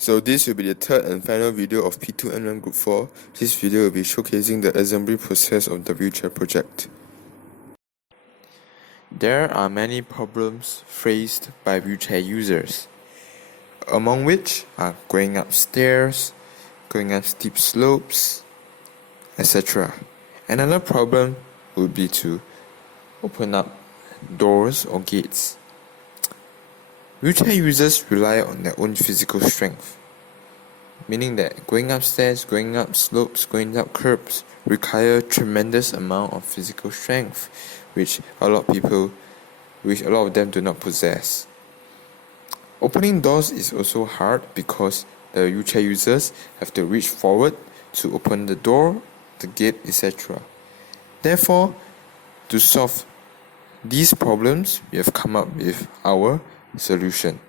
So this will be the third and final video of P2N1 Group 4. This video will be showcasing the assembly process of the wheelchair project. There are many problems faced by wheelchair users, among which are going up stairs, going up steep slopes, etc. Another problem would be to open up doors or gates. Wheelchair users rely on their own physical strength, meaning that going upstairs, going up slopes, going up curbs require tremendous amount of physical strength, which a lot of them do not possess. Opening doors is also hard because the wheelchair users have to reach forward to open the door, the gate, etc. Therefore, to solve these problems, we have come up with our solution.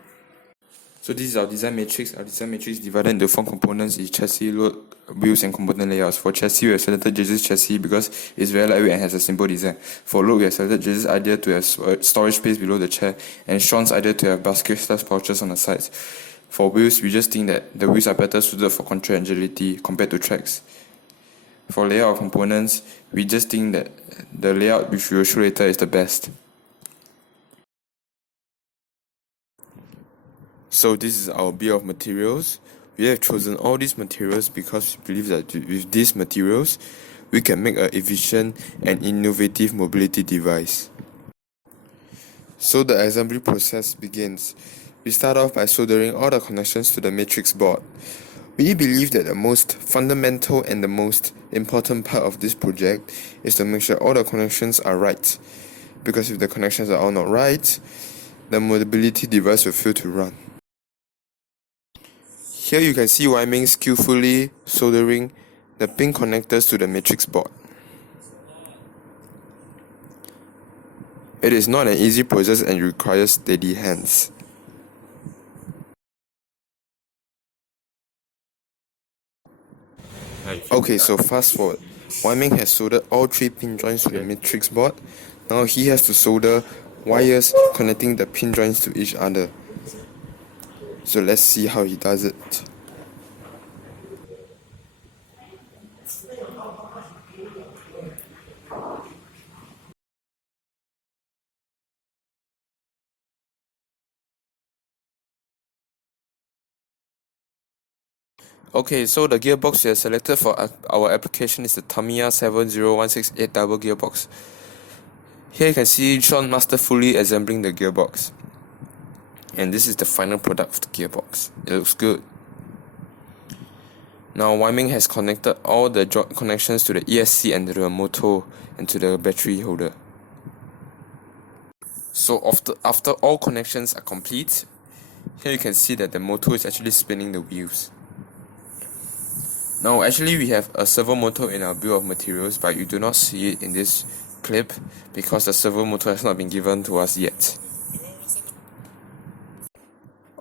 So this is our design matrix. Our design matrix divided into 4 components: is chassis, load, wheels, and component layouts. For chassis, we have selected JJ's chassis because it's very lightweight and has a simple design. For load, we have selected JJ's idea to have storage space below the chair, and Shawn's idea to have basket-slash pouches on the sides. For wheels, we just think that the wheels are better suited for control and agility compared to tracks. For layout of components, we just think that the layout which we will show later is the best. So this is our bill of materials. We have chosen all these materials because we believe that with these materials, we can make an efficient and innovative mobility device. So the assembly process begins. We start off by soldering all the connections to the matrix board. We believe that the most fundamental and the most important part of this project is to make sure all the connections are right. Because if the connections are all not right, the mobility device will fail to run. Here you can see Whye Meng skillfully soldering the pin connectors to the matrix board. It is not an easy process and requires steady hands. Okay, so fast forward. Whye Meng has soldered all 3 pin joints to the matrix board. Now he has to solder wires connecting the pin joints to each other. So let's see how he does it. Okay, so the gearbox we have selected for our application is the Tamiya 70168 double gearbox. Here you can see Shawn masterfully assembling the gearbox. And this is the final product of the gearbox. It looks good. Now Whye Meng has connected all the connections to the ESC and to the motor and to the battery holder. So after all connections are complete, here you can see that the motor is actually spinning the wheels. Now actually we have a servo motor in our bill of materials, but you do not see it in this clip because the servo motor has not been given to us yet.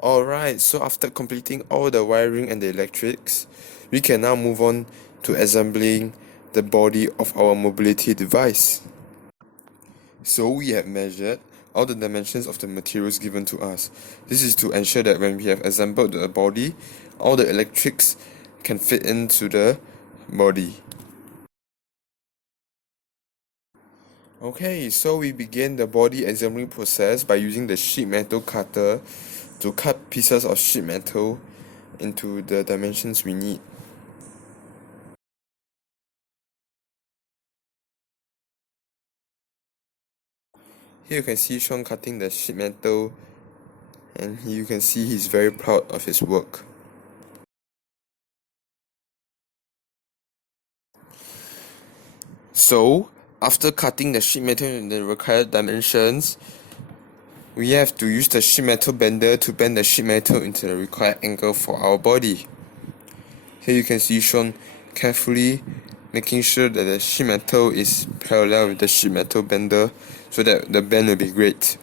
Alright, so after completing all the wiring and the electrics, we can now move on to assembling the body of our mobility device. So we have measured all the dimensions of the materials given to us. This is to ensure that when we have assembled the body, all the electrics can fit into the body. Okay, so we begin the body assembly process by using the sheet metal cutter to cut pieces of sheet metal into the dimensions we need. Here you can see Shawn cutting the sheet metal, and you can see he's very proud of his work. So, after cutting the sheet metal in the required dimensions, we have to use the sheet metal bender to bend the sheet metal into the required angle for our body. Here you can see Shawn carefully making sure that the sheet metal is parallel with the sheet metal bender so that the bend will be great.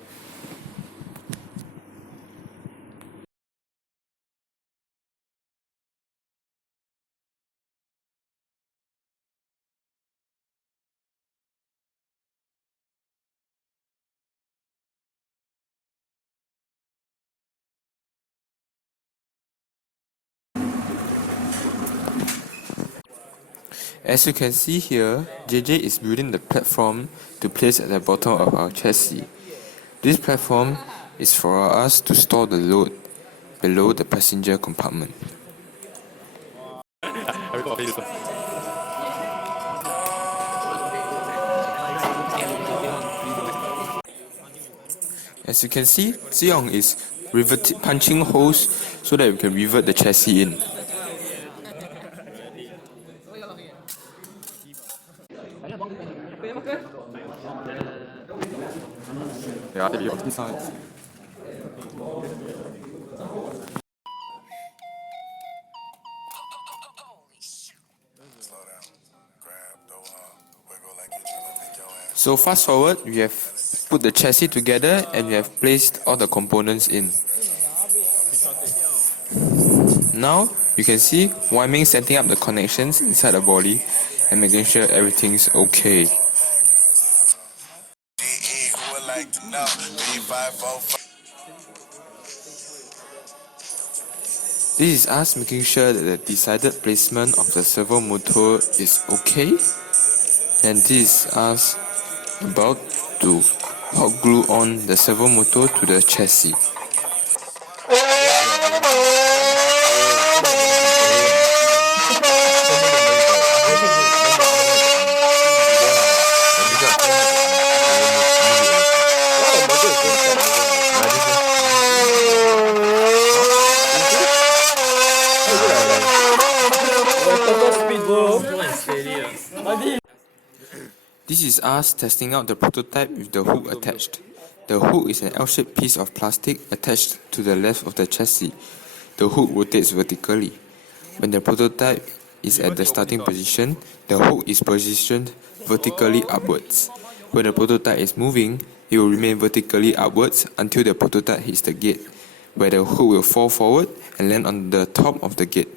As you can see here, JJ is building the platform to place at the bottom of our chassis. This platform is for us to store the load below the passenger compartment. As you can see, Zhi Yong is punching holes so that we can revert the chassis in. So fast forward, we have put the chassis together and we have placed all the components in. Now you can see Whye Meng setting up the connections inside the body and making sure everything's okay. This is us making sure that the decided placement of the servo motor is okay, and this is us about to hot glue on the servo motor to the chassis. This is us testing out the prototype with the hook attached. The hook is an L-shaped piece of plastic attached to the left of the chassis. The hook rotates vertically. When the prototype is at the starting position, the hook is positioned vertically upwards. When the prototype is moving, it will remain vertically upwards until the prototype hits the gate, where the hook will fall forward and land on the top of the gate.